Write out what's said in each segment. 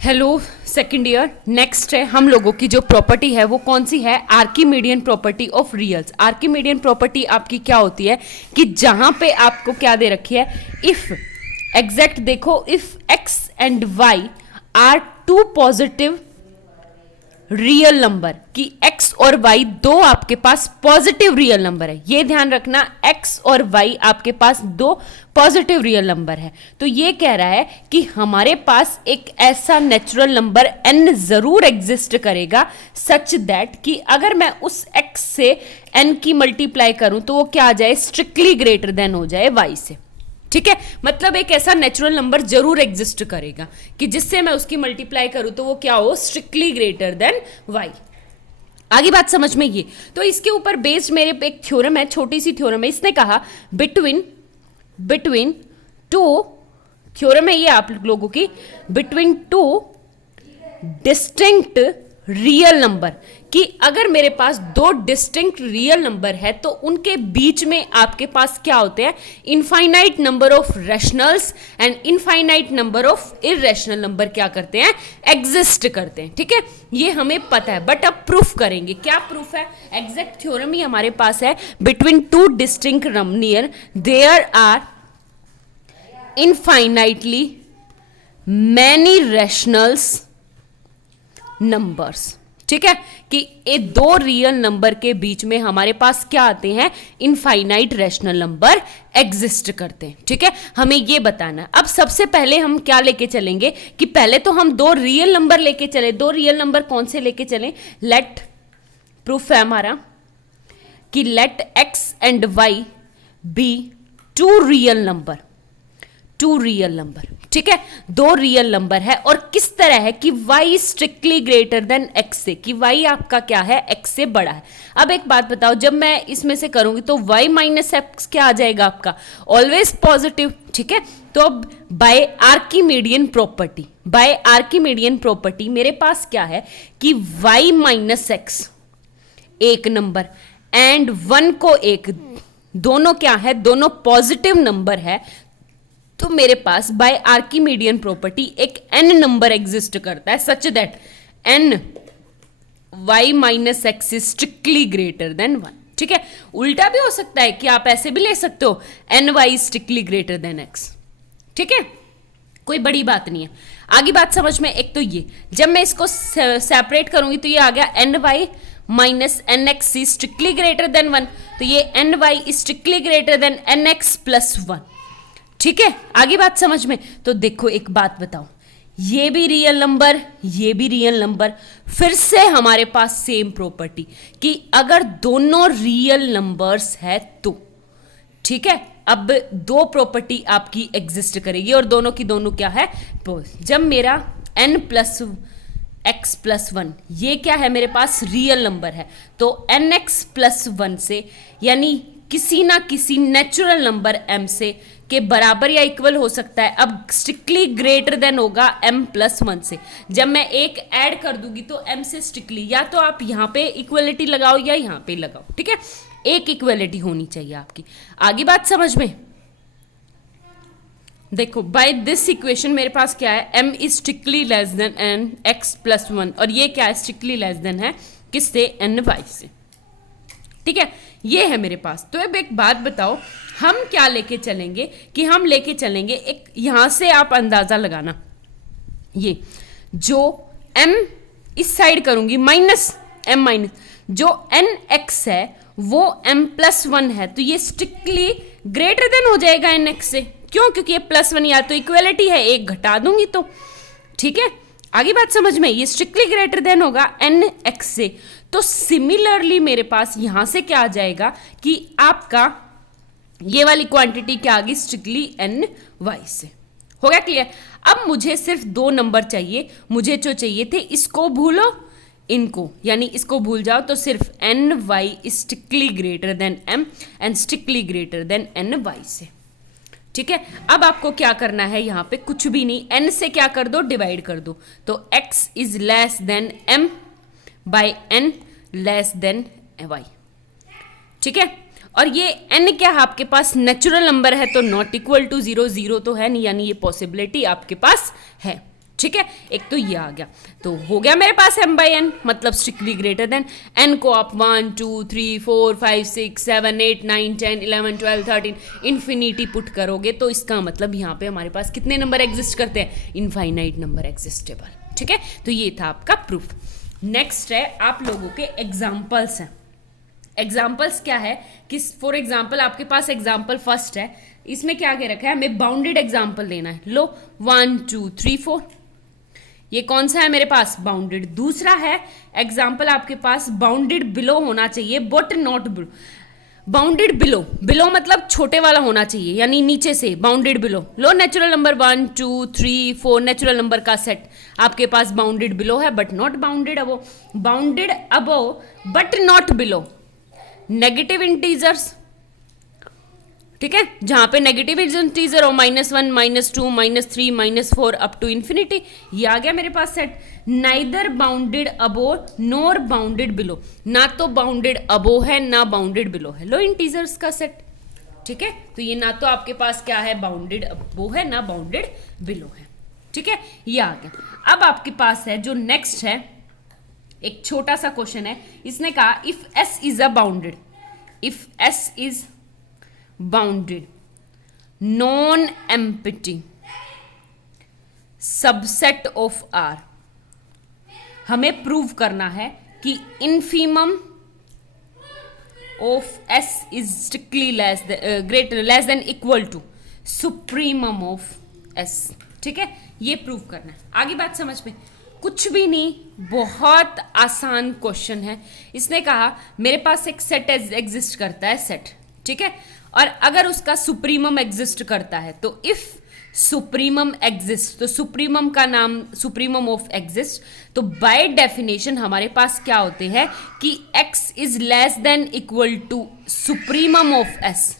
Hello second year. Next है हम लोगों की जो प्रॉपर्टी है वो कौन सी है? आर्किमीडियन प्रॉपर्टी ऑफ रियल्स। आर्किमीडियन प्रॉपर्टी आपकी क्या होती है कि जहां पे आपको क्या दे रखी है, इफ एग्जैक्ट देखो, if x and y are two positive real number, कि x और y दो आपके पास पॉजिटिव रियल नंबर है। ये ध्यान रखना, x और y आपके पास दो पॉजिटिव रियल नंबर है। तो ये कह रहा है कि हमारे पास एक ऐसा नेचुरल नंबर n जरूर एग्जिस्ट करेगा सच दैट कि अगर मैं उस x से n की मल्टीप्लाई करूं तो वो क्या आ जाए, स्ट्रिक्टली ग्रेटर देन हो जाए y से। ठीक है, मतलब एक ऐसा नेचुरल नंबर जरूर एग्जिस्ट करेगा कि जिससे मैं उसकी मल्टीप्लाई करूं तो वो क्या हो, स्ट्रिक्टली ग्रेटर देन y। आगे बात समझ में ये, तो इसके ऊपर बेस्ड मेरे पे एक थ्योरम है, छोटी सी थ्योरम है। इसने कहा बिटवीन टू, थ्योरम है ये आप लोगों की, between two distinct real number, कि अगर मेरे पास दो डिस्टिंक्ट रियल नंबर है तो उनके बीच में आपके पास क्या होते हैं, infinite number of rationals and infinite number of irrational number क्या करते हैं, एग्जिस्ट करते हैं। ठीक है, ये हमें पता है, बट अब प्रूफ करेंगे। क्या प्रूफ है? एग्जैक्ट थ्योरम ही हमारे पास है। Between two distinct number there are infinitely many rationals numbers. ठीक है, कि ये दो रियल नंबर के बीच में हमारे पास क्या आते हैं, इनफाइनाइट रैशनल नंबर एग्जिस्ट करते हैं। ठीक है, हमें ये बताना। अब सबसे पहले हम क्या लेके चलेंगे कि पहले तो हम दो रियल नंबर लेके चले। दो रियल नंबर कौन से लेके चले? लेट, प्रूफ है हमारा कि let x and y be two real number, two real number. ठीक है, दो रियल नंबर है और किस तरह है कि y strictly greater then x से, कि y आपका क्या है, x से बड़ा है। अब एक बात बताओ, जब मैं इसमें से करूंगी तो y माइनस एक्स क्या आ जाएगा आपका, ऑलवेज पॉजिटिव। ठीक है, तो अब बाय आर्किमीडियन प्रॉपर्टी मेरे पास क्या है कि y माइनस एक्स एक नंबर एंड 1 को एक, दोनों क्या है, दोनों पॉजिटिव नंबर है। तो मेरे पास बाय आर्किमीडियन प्रॉपर्टी एक n नंबर एग्जिस्ट करता है such that n y minus x is strictly greater than 1। ठीक है, उल्टा भी हो सकता है कि आप ऐसे भी ले सकते हो, n y is strictly greater then x। ठीक है, कोई बड़ी बात नहीं है। आगे बात समझ में, एक तो ये जब मैं इसको सेपरेट करूंगी तो ये आ गया n y minus n x is strictly greater than 1, तो ये n y is strictly greater than n x plus 1। ठीक है, आगे बात समझ में। तो देखो एक बात बताओ, ये भी रियल नंबर, ये भी रियल नंबर, फिर से हमारे पास सेम प्रॉपर्टी कि अगर दोनों रियल नंबर्स है तो, ठीक है, अब दो प्रॉपर्टी आपकी एग्जिस्ट करेगी और दोनों की दोनों क्या है, जब मेरा n प्लस एक्स प्लस 1 ये क्या है, मेरे पास रियल नंबर है, तो एन एक्स प्लस 1 से, यानी किसी ना किसी नेचुरल नंबर m से के बराबर या इक्वल हो सकता है। अब स्ट्रिक्टली ग्रेटर देन होगा m प्लस 1 से। जब मैं एक ऐड कर दूंगी तो m से स्ट्रिक्टली, या तो आप यहाँ पे इक्वलिटी लगाओ या यहाँ पे लगाओ। ठीक है, एक इक्वलिटी होनी चाहिए आपकी। आगे बात समझ में, देखो बाय दिस इक्वेशन मेरे पास क्या है, m is strictly less then n x plus 1, और ये क्या है, स्ट्रिक्टली लेस देन है किससे, n y से। ठीक है, ये है मेरे पास। तो अब एक बात बताओ, हम क्या लेके चलेंगे कि हम लेके चलेंगे एक, यहां से आप अंदाजा लगाना, ये जो m इस साइड करूंगी माइनस m माइनस, जो n x है वो m प्लस 1 है, तो ये स्ट्रिक्टली ग्रेटर देन हो जाएगा n x से। क्यों? क्योंकि ये प्लस 1 या तो इक्वलिटी है, एक घटा दूंगी तो। ठीक है, आगे बात समझ में, ये स्ट्रिक्टली ग्रेटर देन होगा n x से। तो सिमिलरली मेरे पास यहां से क्या आ जाएगा कि आपका ये वाली क्वांटिटी क्या आ गई, स्ट्रिक्टली n y से। हो गया क्लियर? अब मुझे सिर्फ दो नंबर चाहिए, मुझे जो चाहिए थे, इसको भूलो इनको, यानी इसको भूल जाओ, तो सिर्फ n y strictly greater then m and strictly greater than n y से। ठीक है, अब आपको क्या करना है, यहाँ पे कुछ भी नहीं, n से क्या कर दो, डिवाइड कर दो, तो x is less than m by n less than y। ठीक है, और ये n क्या है आपके पास, नेचुरल नंबर है, तो नॉट इक्वल टू 0, 0 तो है नहीं, यानी ये पॉसिबिलिटी आपके पास है। ठीक है, एक तो ये आ गया, तो हो गया मेरे पास m बाई एन, मतलब स्ट्रिक्टली ग्रेटर देन। n को आप 1 2 3 4 5 6 7 8 9 10 11 12 13 इन्फिनिटी पुट करोगे तो इसका मतलब यहाँ पे हमारे पास कितने नंबर एग्जिस्ट करते हैं, इनफाइनाइट नंबर एग्जिस्टेबल। ठीक है, तो ये था आपका प्रूफ। नेक्स्ट है आप लोगों के एग्जाम्पल्स हैं। एग्जाम्पल्स क्या है कि फॉर एग्जाम्पल आपके पास एग्जाम्पल फर्स्ट है, इसमें क्या कह रखा है, हमें बाउंडेड एग्जाम्पल लेना है। लो 1 2 3 4, ये कौन सा है मेरे पास, बाउंडेड। दूसरा है एग्जाम्पल आपके पास बाउंडेड बिलो होना चाहिए but not bounded below, below मतलब छोटे वाला होना चाहिए, यानी नीचे से बाउंडेड बिलो। लो नेचुरल नंबर 1 2 3 4 नेचुरल नंबर का सेट आपके पास बाउंडेड बिलो है but not bounded above, bounded above but not below. Negative integers, ठीक है, जहां पे नेगेटिव इंटीजर हो -1 -2 -3 -4 अप टू इन्फिनिटी, ये आ गया मेरे पास सेट। नाइदर बाउंडेड अबो नॉर बाउंडेड बिलो, ना तो बाउंडेड अबो है ना बाउंडेड बिलो है। लो इंटीजर्स का सेट, ठीक है, तो ये ना तो आपके पास क्या है, बाउंडेड अबो है ना बाउंडेड बिलो है। ठीक है, ये आ गया। अब आपके पास है जो नेक्स्ट है, एक छोटा सा क्वेश्चन है, इसने कहा if S is a bounded, if S is bounded non empty subset of R, हमें प्रूव करना है कि infimum of S is strictly less than equal to supremum of S। ठीक है, ये प्रूव करना है। आगे बात समझ में, कुछ भी नहीं, बहुत आसान क्वेश्चन है। इसने कहा मेरे पास एक सेट एग्जिस्ट करता है, सेट, ठीक है, और अगर उसका सुप्रीमम एग्जिस्ट करता है तो इफ सुप्रीमम एग्जिस्ट, तो सुप्रीमम का नाम सुप्रीमम ऑफ एग्जिस्ट, तो बाय डेफिनेशन हमारे पास क्या होते हैं कि x is less than equal to supremum of s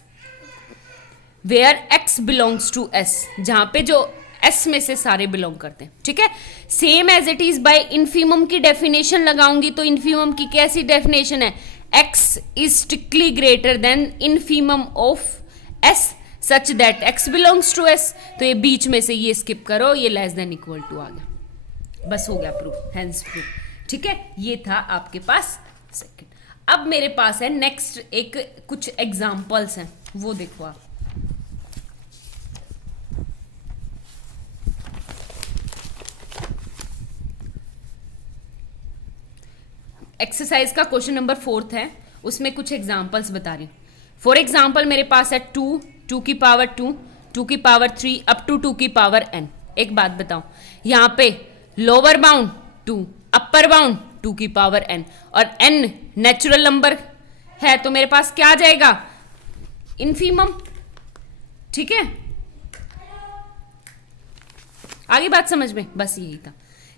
where x belongs to s, जहां पे जो S में से सारे बिलोंग करते हैं। ठीक है, same as it is by infimum की डेफिनेशन लगाऊंगी, तो इनफीमम की कैसी डेफिनेशन है, x is strictly greater than infimum of s such that x belongs to s, तो ये बीच में से ये स्किप करो, ये लेस देन इक्वल टू आ गया, बस हो गया प्रूफ, हेंस प्रूफ। ठीक है, ये था आपके पास सेकंड। अब मेरे पास है नेक्स्ट एक कुछ एग्जांपल्स हैं, वो देखो आप। एक्सरसाइज का क्वेश्चन नंबर 4 है, उसमें कुछ एग्जांपल्स बता रही हूँ। फॉर एग्जांपल मेरे पास है 2 की पावर 2, 2 की पावर 3 अप टू 2 की पावर n। एक बात बताओ, यहाँ पे लोअर बाउंड 2, अपर बाउंड 2 की पावर n, और n नेचुरल नंबर है तो मेरे पास क्या आ जाएगा, इनफीमम। ठीक है, आगे बात समझ में, बस यही था।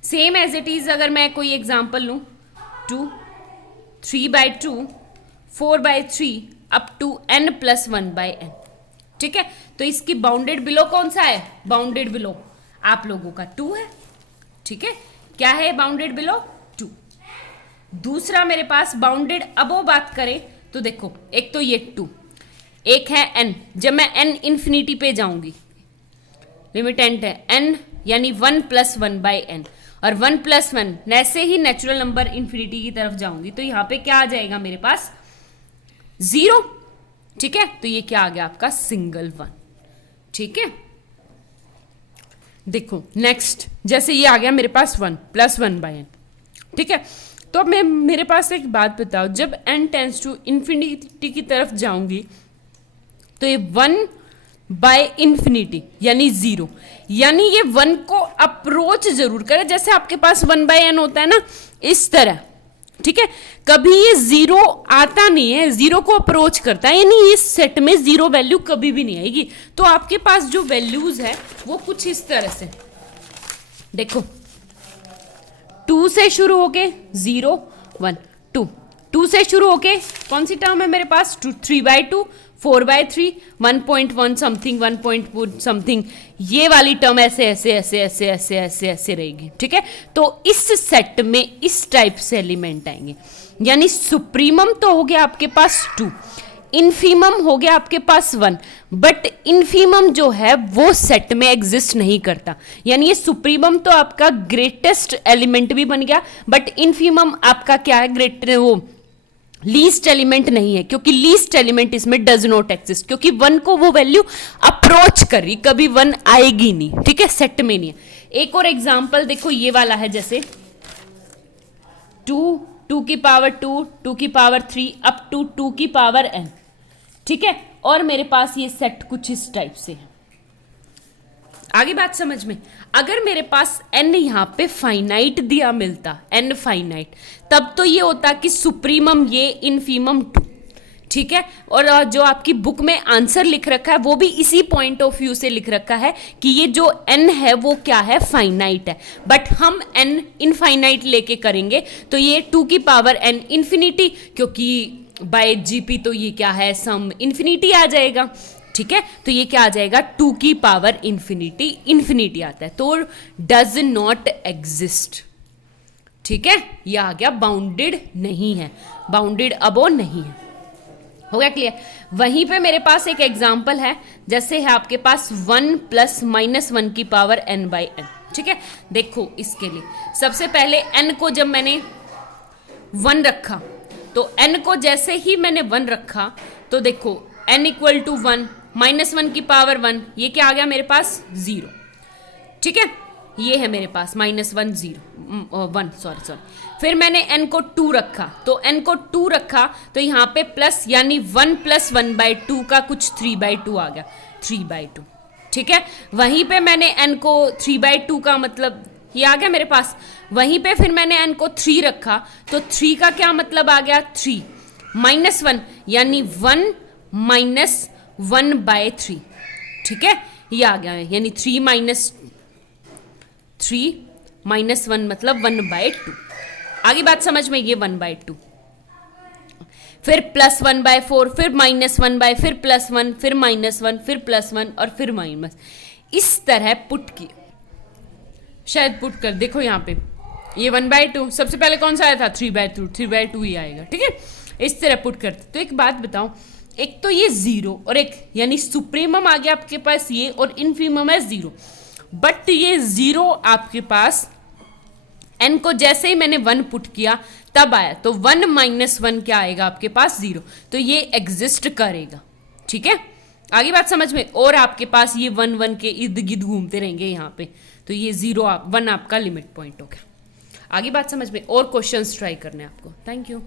सेम एज इट इज अगर मैं कोई एग्जांपल लूं, 2 3/2 4/3 अप टू n + 1/n। ठीक है, तो इसकी बाउंडेड बिलो कौन सा है, बाउंडेड बिलो आप लोगों का 2 है। ठीक है, क्या है बाउंडेड बिलो 2। दूसरा मेरे पास बाउंडेड अबो बात करें तो देखो, एक तो ये 2, एक है n, जब मैं n इंफिनिटी पे जाऊंगी, लिमिटेंट है n यानी 1 + 1/n, और 1 + 1 ऐसे ही नेचुरल नंबर इंफिनिटी की तरफ जाऊंगी तो यहां पे क्या आ जाएगा मेरे पास, 0। ठीक है, तो ये क्या आ गया आपका, सिंगल 1। ठीक है, देखो नेक्स्ट, जैसे ये आ गया मेरे पास 1 + 1/n। ठीक है, तो अब मैं मेरे पास एक बात बताओ, जब n टेंड्स टू इंफिनिटी की तरफ जाऊंगी तो ये 1/∞ यानी 0, यानी ये 1 को अप्रोच जरूर करे, जैसे आपके पास 1/n होता है ना, इस तरह। ठीक है, कभी ये 0 आता नहीं है, 0 को अप्रोच करता है, यानी इस सेट में 0 वैल्यू कभी भी नहीं आएगी। तो आपके पास जो वैल्यूज है वो कुछ इस तरह से देखो, 2 से शुरू होके 0 1 2, 2 से शुरू होके कौन सी टर्म है मेरे पास, 3/2 4/3 1.1 समथिंग 1.4 समथिंग, ये वाली टर्म ऐसे ऐसे ऐसे ऐसे ऐसे ऐसे ऐसे रहेगी। ठीक है, तो इस सेट में इस टाइप से एलिमेंट आएंगे, यानी सुप्रीमम तो हो गया आपके पास 2, इन्फीमम हो गया आपके पास 1, बट इन्फीमम जो है वो सेट में एग्जिस्ट नहीं करता, यानी ये सुप्रीमम तो आपका ग्रेटेस्ट एलिमेंट भी बन गया, बट इन्फीमम आपका क्या है, वो लीस्ट एलिमेंट नहीं है, क्योंकि लीस्ट एलिमेंट इसमें डज नॉट एक्सिस्ट, क्योंकि 1 को वो वैल्यू अप्रोच कर रही, कभी 1 आएगी नहीं, ठीक है, सेट में नहीं है। एक और एग्जांपल देखो, ये वाला है, जैसे 2 की पावर 2, 2 की पावर 3 अप टू 2 की पावर n, ठीक है, और मेरे पास ये सेट कुछ इस टाइप से है। आगे बात समझ में, अगर मेरे पास n यहां पे फाइनाइट दिया मिलता, n फाइनाइट, तब तो ये होता कि सुप्रीमम ये, इन्फीमम 2, ठीक है, और जो आपकी बुक में आंसर लिख रखा है वो भी इसी पॉइंट ऑफ व्यू से लिख रखा है कि ये जो n है वो क्या है, फाइनाइट है, बट हम n इनफाइनाइट लेके करेंगे तो ये 2 की पावर n इन्फिनिटी, क्योंकि बाय जीपी तो ये क्या है, सम इन्फिनिटी आ जाएगा, ठीक है, तो ये क्या आ जाएगा, 2 की पावर इन्फिनिटी, इन्फिनिटी आता है, तो डज नॉट एग्जिस्ट, ठीक है, ये आ गया बाउंडेड नहीं है, बाउंडेड अबो नहीं है, हो गया क्लियर। वहीं पे मेरे पास एक एग्जांपल है, जैसे है आपके पास 1 प्लस -1 की पावर n बाई n, ठीक है, देखो इसके लिए सबसे पहले n को जब मैंने 1 रखा, तो n को जैसे ही मैंने 1 रखा तो देखो n इक्वल टू 1, -1 की पावर 1, ये क्या आ गया मेरे पास, 0, ठीक है, ये है मेरे पास -1 0 1 सॉरी, फिर मैंने n को 2 रखा, तो n को 2 रखा तो यहाँ पे प्लस, यानी 1 प्लस 1/2 का कुछ 3/2 आ गया, 3/2, ठीक है, वहीं पे मैंने n को 3/2 का मतलब ये आ गया मेरे पास, वहीं पे फिर मैंने n को 3 रखा, तो 3 का क्या मतलब आ गया, 3 -1, यानी 1 माइनस 1/3, ठीक है, ये आ गया, यानी 3 माइनस 1 मतलब 1/2, आगे बात समझ में, ये 1/2, फिर +1/4, फिर -1/, फिर +1, फिर -1, फिर +1 और फिर माइनस, इस तरह पुट किए, शायद पुट कर देखो यहाँ पे, ये 1/2, सबसे पहले कौन सा आया था, 3/2 ही आएगा, ठीक है, इस तरह पुट करते। तो एक बात बताओ, एक तो ये 0 और एक, यानी सुप्रीमम आ गया आपके पास ये, और इन्फीमम है 0, बट ये 0 आपके पास n को जैसे ही मैंने 1 पुट किया तब आया, तो 1 माइनस 1 क्या आएगा आपके पास, 0, तो ये एग्जिस्ट करेगा, ठीक है, आगे बात समझ में, और आपके पास ये 1 1 के इर्द गिर्द घूमते रहेंगे यहाँ पे, तो ये 1 आपका लिमिट पॉइंट हो गया। आगे बात समझ में, और क्वेश्चंस ट्राई करने आपको। Thank you.